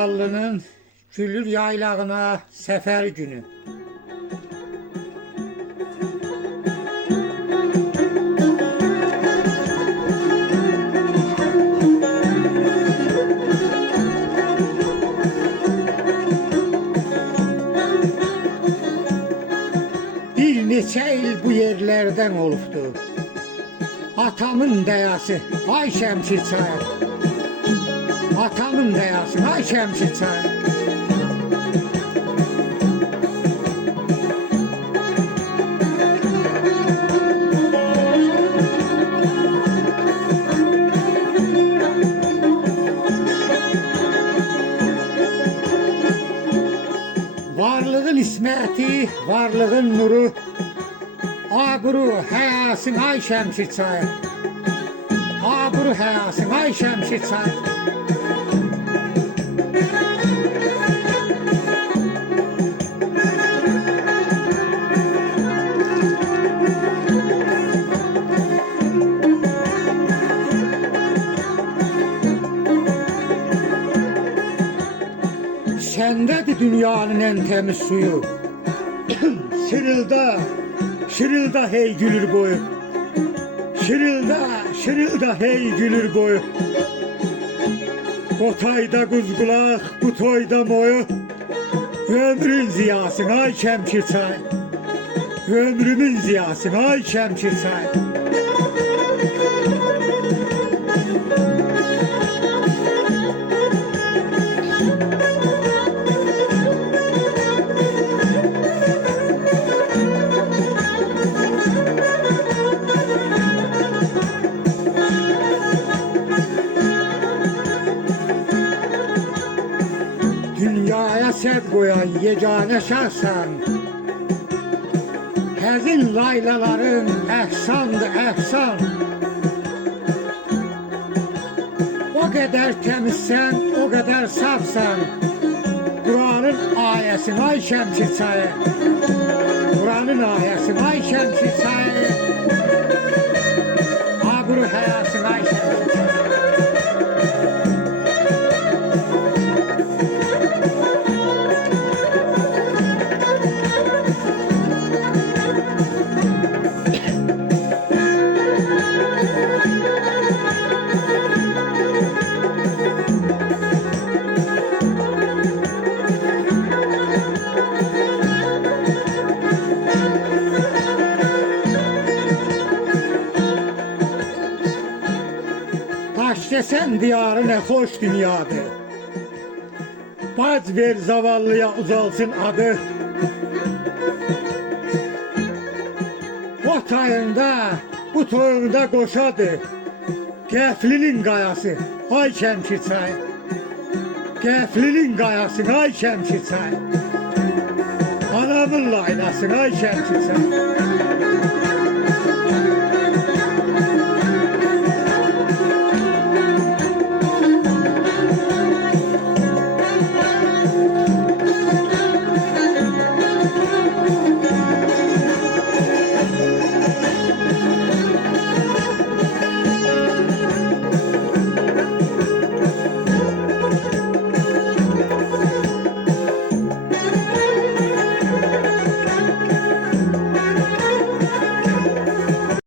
Zavallının Gülür yaylağına sefer günü. Bir neçə il bu yerlerden olubdu. Atamın dayası ay Şemşid çayı. Atamın dayası ay Şemşid çayı. Varlığın ismeti, varlığın nuru, abru həyasın ay Şemşid çayı. Abru həyasın ay Şemşid çayı. Sendedir dünyanın en temiz suyu. Şırılda, şırılda hey gülür boyu. Şırılda, şırılda hey gülür boyu. O tayda kuzgulak, bu toyda moyu. Ömrün ziyasın ay Şemşid çayı. Ömrümün ziyasın ay Şemşid çayı. Dünyaya səd qoyan yegane şahsan, həzin laylaların əhsandır əhsan. O qədər təmizsən, o qədər safsan. Kur'an'ın ayəsin ay Şemşid çayı. Kur'an'ın ayəsin ay Şemşid çayı. Abru həyasın ay Şemşid çayı. Taş desen diyarı ne hoş dünyadır. Baz ver zavallıya uzalsın adı. O tayında, bu toyunda koşadı. Geflinin kayası, ay Şemşid çayı. Geflinin kayası, ay Şemşid çayı. Anamın laylasın, ay Şemşid çayı.